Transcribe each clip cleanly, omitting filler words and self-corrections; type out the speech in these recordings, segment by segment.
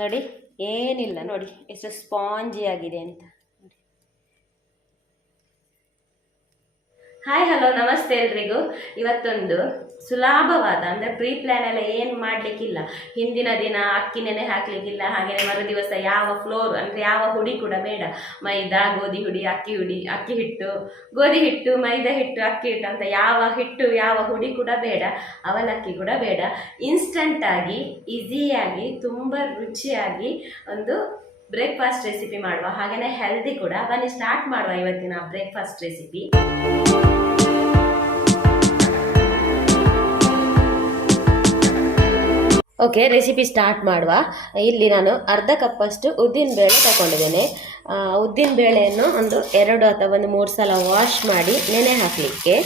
ನೋಡಿ ಏನಿಲ್ಲ, ನೋಡಿ ಎಷ್ಟು ಸ್ಪಾಂಜಿ ಆಗಿದೆ ಅಂತ. ಹಾಯ್ ಹಲೋ ನಮಸ್ತೆ ಎಲ್ರಿಗೂ. ಇವತ್ತೊಂದು ಸುಲಭವಾದ ಅಂದರೆ ಪ್ರೀ ಪ್ಲ್ಯಾನ್ ಎಲ್ಲ ಏನು ಮಾಡಲಿಕ್ಕಿಲ್ಲ, ಹಿಂದಿನ ದಿನ ಅಕ್ಕಿ ನೆನೆ ಹಾಕಲಿಕ್ಕಿಲ್ಲ, ಹಾಗೆಯೇ ಮರು ದಿವಸ ಯಾವ ಫ್ಲೋರ್ ಅಂದರೆ ಯಾವ ಹುಡಿ ಕೂಡ ಬೇಡ, ಮೈದಾ ಗೋಧಿ ಹುಡಿ ಅಕ್ಕಿ ಹಿಟ್ಟು ಗೋಧಿ ಹಿಟ್ಟು ಮೈದಾ ಹಿಟ್ಟು ಅಕ್ಕಿ ಹಿಟ್ಟು ಅಂತ ಯಾವ ಹಿಟ್ಟು ಯಾವ ಹುಡಿ ಕೂಡ ಬೇಡ, ಅವಲಕ್ಕಿ ಕೂಡ ಬೇಡ. ಇನ್ಸ್ಟಂಟಾಗಿ ಈಸಿಯಾಗಿ ತುಂಬ ರುಚಿಯಾಗಿ ಒಂದು ಬ್ರೇಕ್ಫಾಸ್ಟ್ ರೆಸಿಪಿ ಮಾಡುವ, ಹಾಗೆಯೇ ಹೆಲ್ದಿ ಕೂಡ. ಬನ್ನಿ ಸ್ಟಾರ್ಟ್ ಮಾಡುವ ಇವತ್ತಿನ breakfast recipe. Okay, recipe start ಮಾಡುವ. ಇಲ್ಲಿ ನಾನು ಅರ್ಧ ಕಪ್ಪಷ್ಟು ಉದ್ದಿನ ಬೇಳೆ ತಗೊಂಡಿದ್ದೇನೆ. ಉದ್ದಿನ ಬೇಳೆಯನ್ನು ಒಂದು 2 ಅಥವಾ 3 ಸಲ ವಾಶ್ ಮಾಡಿ ನೆನೆ ಹಾಕಲಿಕ್ಕೆ.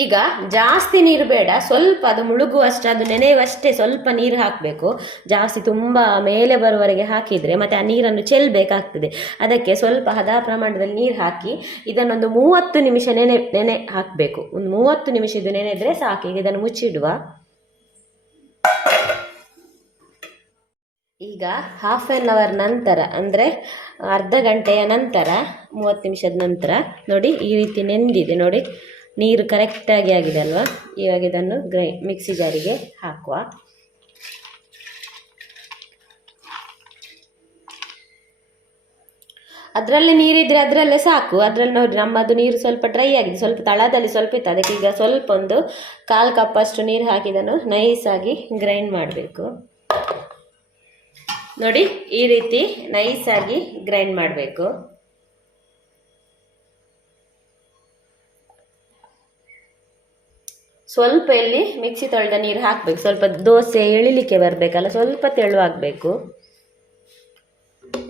ಈಗ ಜಾಸ್ತಿ ನೀರು ಬೇಡ, ಸ್ವಲ್ಪ ಅದು ಮುಳುಗುವಷ್ಟು, ಅದು ನೆನೆಯುವಷ್ಟೇ ಸ್ವಲ್ಪ ನೀರು ಹಾಕಬೇಕು. ಜಾಸ್ತಿ ತುಂಬ ಮೇಲೆ ಬರುವವರೆಗೆ ಹಾಕಿದರೆ ಮತ್ತು ಆ ನೀರನ್ನು ಚೆಲ್ಲಬೇಕಾಗ್ತದೆ. ಅದಕ್ಕೆ ಸ್ವಲ್ಪ ಹದ ಪ್ರಮಾಣದಲ್ಲಿ ನೀರು ಹಾಕಿ ಇದನ್ನೊಂದು 30 ನಿಮಿಷ ನೆನೆ ಹಾಕಬೇಕು. ಒಂದು 30 ನಿಮಿಷ ಇದು ನೆನೆದರೆ ಸಾಕು. ಈಗ ಇದನ್ನು ಮುಚ್ಚಿಡುವ. ಈಗ ಹಾಫ್ ಆನ್ ಅವರ್ ನಂತರ, ಅಂದರೆ ಅರ್ಧ ಗಂಟೆಯ ನಂತರ, 30 ನಿಮಿಷದ ನಂತರ ನೋಡಿ ಈ ರೀತಿ ನೆಂದಿದೆ. ನೋಡಿ ನೀರು ಕರೆಕ್ಟಾಗಿ ಆಗಿದೆ ಅಲ್ವಾ. ಇವಾಗ ಇದನ್ನು ಮಿಕ್ಸಿ ಜಾರಿಗೆ ಹಾಕುವ. ಅದರಲ್ಲಿ ನೀರಿದ್ರೆ ಅದರಲ್ಲೇ ಸಾಕು. ಅದರಲ್ಲಿ ನೋಡಿ ನಮ್ಮದು ನೀರು ಸ್ವಲ್ಪ ಡ್ರೈ ಆಗಿದೆ, ಸ್ವಲ್ಪ ತಳದಲ್ಲಿ ಸ್ವಲ್ಪ ಇತ್ತು. ಅದಕ್ಕೆ ಈಗ ಸ್ವಲ್ಪ ಒಂದು 1/4 ಕಪ್ಪಷ್ಟು ನೀರು ಹಾಕಿದನ್ನು ನೈಸಾಗಿ ಗ್ರೈಂಡ್ ಮಾಡಬೇಕು. ನೋಡಿ ಈ ರೀತಿ ನೈಸಾಗಿ ಗ್ರೈಂಡ್ ಮಾಡಬೇಕು. ಸ್ವಲ್ಪ ಇಲ್ಲಿ ಮಿಕ್ಸಿ ತೊಳೆದ ನೀರು ಹಾಕಬೇಕು. ಸ್ವಲ್ಪ ದೋಸೆ ಎಳಿಲಿಕ್ಕೆ ಬರಬೇಕಲ್ಲ, ಸ್ವಲ್ಪ ತೆಳುವಾಗಬೇಕು.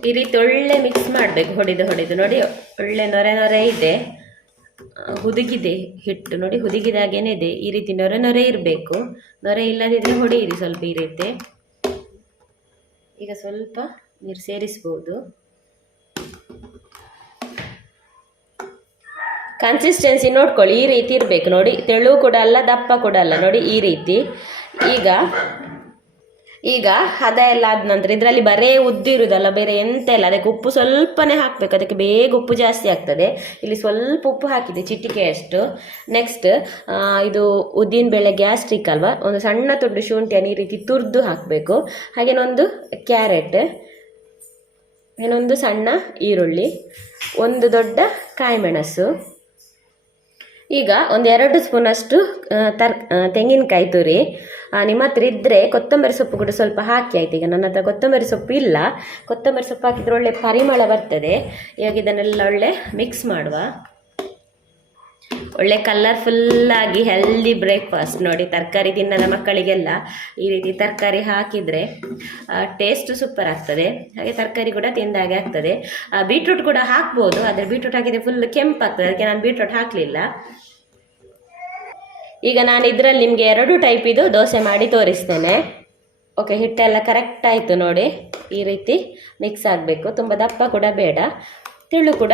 ಈ ರೀತಿ ಒಳ್ಳೆ ಮಿಕ್ಸ್ ಮಾಡಬೇಕು, ಹೊಡೆದು ನೋಡಿ ಒಳ್ಳೆ ನೊರೆ ಇದೆ, ಹುದುಗಿದೆ ಹಿಟ್ಟು. ನೋಡಿ ಹುದುಗಿದಾಗೇನೆ ಇದೆ, ಈ ರೀತಿ ನೊರೆ ಇರಬೇಕು. ನೊರೆ ಇಲ್ಲದಿದ್ದರೆ ಹೊಡೆಯಿರಿ ಸ್ವಲ್ಪ ಈ ರೀತಿ. ಈಗ ಸ್ವಲ್ಪ ನೀರು ಸೇರಿಸ್ಬೋದು. ಕನ್ಸಿಸ್ಟೆನ್ಸಿ ನೋಡ್ಕೊಳ್ಳಿ, ಈ ರೀತಿ ಇರಬೇಕು. ನೋಡಿ ತೆಳು ಕೂಡ ಅಲ್ಲ ದಪ್ಪ ಕೂಡ ಅಲ್ಲ, ನೋಡಿ ಈ ರೀತಿ. ಈಗ ಹದ ಎಲ್ಲ ಆದ ನಂತರ ಇದರಲ್ಲಿ ಬರೇ ಉದ್ದು ಇರುವುದಲ್ಲ, ಬೇರೆ ಎಂತ ಇಲ್ಲ. ಅದಕ್ಕೆ ಉಪ್ಪು ಸ್ವಲ್ಪನೇ ಹಾಕಬೇಕು, ಅದಕ್ಕೆ ಬೇಗ ಉಪ್ಪು ಜಾಸ್ತಿ ಆಗ್ತದೆ. ಇಲ್ಲಿ ಸ್ವಲ್ಪ ಉಪ್ಪು ಹಾಕಿದೆ, ಚಿಟಿಕೆಯಷ್ಟು. ನೆಕ್ಸ್ಟ್ ಇದು ಉದ್ದಿನ ಬೇಳೆ ಗ್ಯಾಸ್ಟ್ರಿಕ್ ಅಲ್ವಾ, ಒಂದು ಸಣ್ಣ ತುಂಡು ಶುಂಠಿಯನ್ನು ಈ ರೀತಿ ತುರಿದು ಹಾಕಬೇಕು. ಹಾಗೇನೊಂದು ಕ್ಯಾರೆಟ್, ಇನ್ನೊಂದು ಸಣ್ಣ ಈರುಳ್ಳಿ, ಒಂದು ದೊಡ್ಡ ಕಾಯಿಮೆಣಸು. ಈಗ ಒಂದು 2 ಸ್ಪೂನಷ್ಟು ತೆಂಗಿನಕಾಯಿ ತುರಿ. ನಿಮ್ಮ ಹತ್ರ ಇದ್ದರೆ ಕೊತ್ತಂಬರಿ ಸೊಪ್ಪು ಕೂಡ ಸ್ವಲ್ಪ ಹಾಕಿ ಆಯ್ತು. ಈಗ ನನ್ನ ಹತ್ರ ಕೊತ್ತಂಬರಿ ಸೊಪ್ಪು ಇಲ್ಲ, ಕೊತ್ತಂಬರಿ ಸೊಪ್ಪು ಹಾಕಿದರೆ ಒಳ್ಳೆ ಪರಿಮಳ ಬರ್ತದೆ. ಇವಾಗ ಇದನ್ನೆಲ್ಲ ಒಳ್ಳೆ ಮಿಕ್ಸ್ ಮಾಡುವ. ಒಳ್ಳೆ ಕಲರ್ಫುಲ್ಲಾಗಿ ಹೆಲ್ದಿ ಬ್ರೇಕ್ಫಾಸ್ಟ್. ನೋಡಿ ತರಕಾರಿ ತಿನ್ನದ ಮಕ್ಕಳಿಗೆಲ್ಲ ಈ ರೀತಿ ತರಕಾರಿ ಹಾಕಿದರೆ ಟೇಸ್ಟ್ ಸೂಪರ್ ಆಗ್ತದೆ. ಹಾಗೆ ತರಕಾರಿ ಕೂಡ ತಿಂದ ಹಾಗೆ ಆಗ್ತದೆ. ಬೀಟ್ರೂಟ್ ಕೂಡ ಹಾಕ್ಬೋದು, ಆದರೆ ಬೀಟ್ರೂಟ್ ಹಾಕಿದರೆ ಫುಲ್ ಕೆಂಪಾಗ್ತದೆ, ಅದಕ್ಕೆ ನಾನು ಬೀಟ್ರೂಟ್ ಹಾಕಲಿಲ್ಲ. ಈಗ ನಾನು ಇದರಲ್ಲಿ ನಿಮಗೆ 2 ಟೈಪಿದು ದೋಸೆ ಮಾಡಿ ತೋರಿಸ್ತೇನೆ. ಓಕೆ, ಹಿಟ್ಟೆಲ್ಲ ಕರೆಕ್ಟ್ ಆಯಿತು. ನೋಡಿ ಈ ರೀತಿ ಮಿಕ್ಸ್ ಆಗಬೇಕು. ತುಂಬ ದಪ್ಪ ಕೂಡ ಬೇಡ, ತೆಳು ಕೂಡ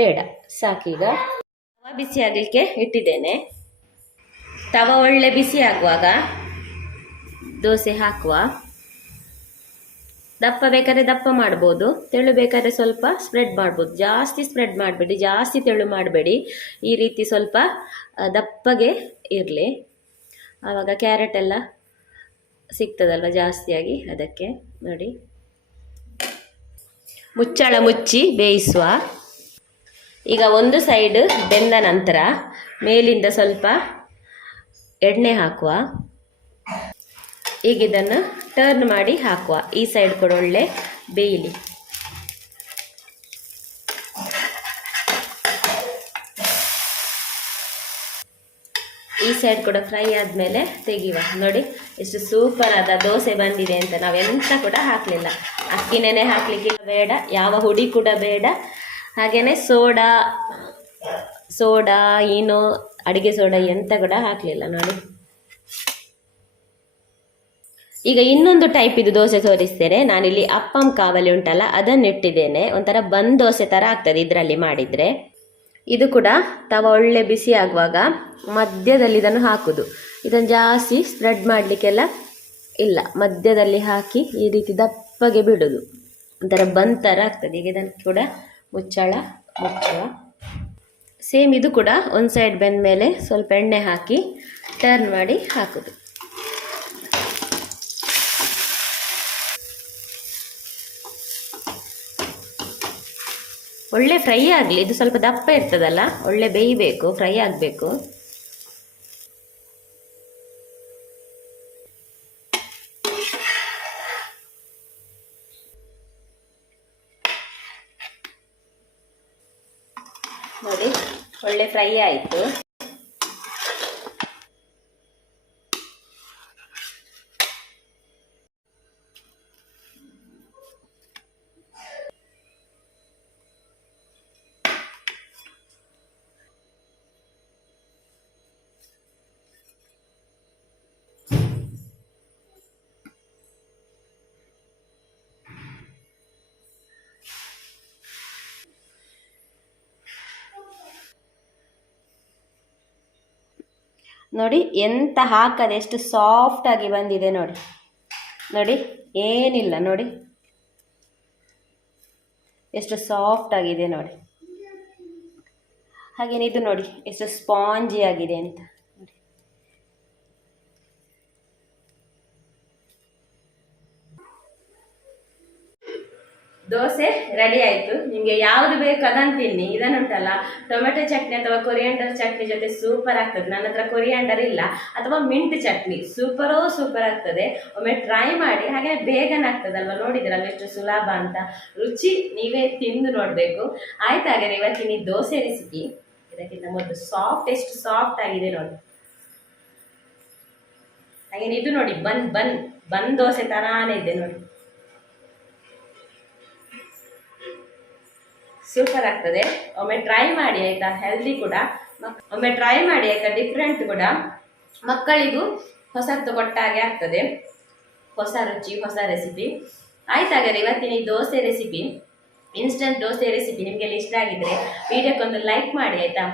ಬೇಡ, ಸಾಕೀಗ. ತವ ಬಿಸಿ ಆಗಲಿಕ್ಕೆ ಇಟ್ಟಿದ್ದೇನೆ. ತವ ಒಳ್ಳೆ ಬಿಸಿ ಆಗುವಾಗ ದೋಸೆ ಹಾಕುವ. ದಪ್ಪ ಬೇಕಾದ್ರೆ ದಪ್ಪ ಮಾಡ್ಬೋದು, ತೆಳು ಬೇಕಾದ್ರೆ ಸ್ವಲ್ಪ ಸ್ಪ್ರೆಡ್ ಮಾಡ್ಬೋದು. ಜಾಸ್ತಿ ಸ್ಪ್ರೆಡ್ ಮಾಡಬೇಡಿ, ಜಾಸ್ತಿ ತೆಳು ಮಾಡಬೇಡಿ. ಈ ರೀತಿ ಸ್ವಲ್ಪ ದಪ್ಪಗೆ ಇರಲಿ, ಆವಾಗ ಕ್ಯಾರೆಟ್ ಎಲ್ಲ ಸಿಗ್ತದಲ್ವ ಜಾಸ್ತಿಯಾಗಿ, ಅದಕ್ಕೆ. ನೋಡಿ ಮುಚ್ಚಳ ಮುಚ್ಚಿ ಬೇಯಿಸುವ. ಈಗ ಒಂದು ಸೈಡ್ ಬೆಂದ ನಂತರ ಮೇಲಿಂದ ಸ್ವಲ್ಪ ಎಣ್ಣೆ ಹಾಕುವ. ಈಗ ಇದನ್ನು ಟರ್ನ್ ಮಾಡಿ ಹಾಕುವ. ಈ ಸೈಡ್ ಕೂಡ ಒಳ್ಳೆ ಬೇಯಲಿ. ಈ ಸೈಡ್ ಕೂಡ ಫ್ರೈ ಆದಮೇಲೆ ತೆಗಿಯುವ. ನೋಡಿ ಎಷ್ಟು ಸೂಪರ್ ಆದ ದೋಸೆ ಬಂದಿದೆ ಅಂತ. ನಾವೆಂತ ಕೂಡ ಹಾಕಲಿಲ್ಲ, ಅಕ್ಕಿ ನೆನೆ ಹಾಕಲಿಕ್ಕೆ ಬೇಡ, ಯಾವ ಹುಡಿ ಕೂಡ ಬೇಡ, ಹಾಗೆಯೇ ಸೋಡಾ ಏನೋ ಅಡುಗೆ ಸೋಡಾ ಎಂತ ಕೂಡ ಹಾಕಲಿಲ್ಲ. ನೋಡಿ ಈಗ ಇನ್ನೊಂದು ಟೈಪ್ ಇದು ದೋಸೆ ತೋರಿಸ್ತೇನೆ. ನಾನಿಲ್ಲಿ ಅಪ್ಪಂ ಕಾವಲಿ ಉಂಟಲ್ಲ ಅದನ್ನು ಇಟ್ಟಿದ್ದೇನೆ. ಒಂಥರ ಬನ್ ದೋಸೆ ಥರ ಆಗ್ತದೆ ಇದರಲ್ಲಿ ಮಾಡಿದರೆ. ಇದು ಕೂಡ ತವ ಒಳ್ಳೆ ಬಿಸಿ ಆಗುವಾಗ ಮಧ್ಯದಲ್ಲಿ ಇದನ್ನು ಹಾಕುದು. ಇದನ್ನು ಜಾಸ್ತಿ ಸ್ಪ್ರೆಡ್ ಮಾಡಲಿಕ್ಕೆಲ್ಲ ಇಲ್ಲ, ಮಧ್ಯದಲ್ಲಿ ಹಾಕಿ ಈ ರೀತಿ ದಪ್ಪಗೆ ಬಿಡೋದು, ಒಂಥರ ಬಂದ್ ಥರ ಆಗ್ತದೆ. ಈಗ ಇದನ್ನು ಕೂಡ ಮುಚ್ಚುವ. ಸೇಮ್ ಇದು ಕೂಡ ಒಂದು ಸೈಡ್ ಬೆಂದ ಮೇಲೆ ಸ್ವಲ್ಪ ಎಣ್ಣೆ ಹಾಕಿ ಟರ್ನ್ ಮಾಡಿ ಹಾಕೋದು. ಒಳ್ಳೆ ಫ್ರೈ ಆಗಲಿ, ಇದು ಸ್ವಲ್ಪ ದಪ್ಪ ಇರ್ತದಲ್ಲ, ಒಳ್ಳೆ ಬೇಯಬೇಕು, ಫ್ರೈ ಆಗಬೇಕು. ನೋಡಿ ಒಳ್ಳೆ ಫ್ರೈ ಆಯಿತು. ನೋಡಿ ಎಂತ ಹಾಕದೆ ಎಷ್ಟು ಸಾಫ್ಟ್ ಆಗಿ ಬಂದಿದೆ ನೋಡಿ. ನೋಡಿ ಏನಿಲ್ಲ, ನೋಡಿ ಎಷ್ಟು ಸಾಫ್ಟ್ ಆಗಿದೆ ನೋಡಿ. ಹಾಗೇನೆ ಇದು ನೋಡಿ ಎಷ್ಟು ಸ್ಪಾಂಜಿ ಆಗಿದೆ ಅಂತ. ದೋಸೆ ರೆಡಿ ಆಯಿತು. ನಿಮಗೆ ಯಾವುದು ಬೇಕು ಅದನ್ನು ತಿನ್ನಿ. ಇದನ್ನುಂಟಲ್ಲ ಟೊಮೆಟೊ ಚಟ್ನಿ ಅಥವಾ ಕೊರಿಯಾಂಡರ್ ಚಟ್ನಿ ಜೊತೆ ಸೂಪರ್ ಆಗ್ತದೆ. ನನ್ನ ಹತ್ರ ಕೊರಿಯಾಂಡರ್ ಇಲ್ಲ, ಅಥವಾ ಮಿಂಟ್ ಚಟ್ನಿ ಸೂಪರ್ ಆಗ್ತದೆ. ಒಮ್ಮೆ ಟ್ರೈ ಮಾಡಿ. ಹಾಗೆ ಬೇಗನೆ ಆಗ್ತದಲ್ವ, ನೋಡಿದ್ರಲ್ವ ಎಷ್ಟು ಸುಲಭ ಅಂತ. ರುಚಿ ನೀವೇ ತಿಂದು ನೋಡಬೇಕು. ಆಯ್ತು, ಹಾಗಾದ್ರೆ ಇವತ್ತಿನ ಈ ದೋಸೆ ರೆಸಿಪಿ ಇದಕ್ಕಿಂತ ಮೊದಲು ಎಷ್ಟು ಸಾಫ್ಟ್ ಆಗಿದೆ ನೋಡಿ. ಹಾಗೇನೆ ಇದು ನೋಡಿ ಬನ್ ದೋಸೆ ತರಾನೇ ಇದೆ ನೋಡಿ, ಸೂಪರ್ ಆಗ್ತದೆ. ಒಮ್ಮೆ ಟ್ರೈ ಮಾಡಿ ಆಯ್ತಾ, ಹೆಲ್ದಿ ಕೂಡ. ಒಮ್ಮೆ ಟ್ರೈ ಮಾಡಿ ಆಯ್ತಾ, ಡಿಫ್ರೆಂಟ್ ಕೂಡ. ಮಕ್ಕಳಿಗೂ ಹೊಸತ್ತು ಕೊಟ್ಟ ಹಾಗೆ ಆಗ್ತದೆ, ಹೊಸ ರುಚಿ, ಹೊಸ ರೆಸಿಪಿ. ಆಯ್ತಾಗಾದ್ರೆ ಇವತ್ತಿನ ಈ dosa recipe, instant dosa recipe ನಿಮಗೆಲ್ಲ ಇಷ್ಟ ಆಗಿದ್ರೆ ವಿಡಿಯೋಕ್ಕೊಂದು ಲೈಕ್ ಮಾಡಿ ಆಯ್ತಾ.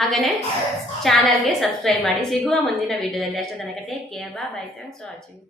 ಹಾಗೇನೆ ಚಾನಲ್ಗೆ ಸಬ್ಸ್ಕ್ರೈಬ್ ಮಾಡಿ. ಸಿಗುವ ಮುಂದಿನ ವಿಡಿಯೋದಲ್ಲಿ. ಅಷ್ಟು ತನಕ take care, bye, thanks for watching.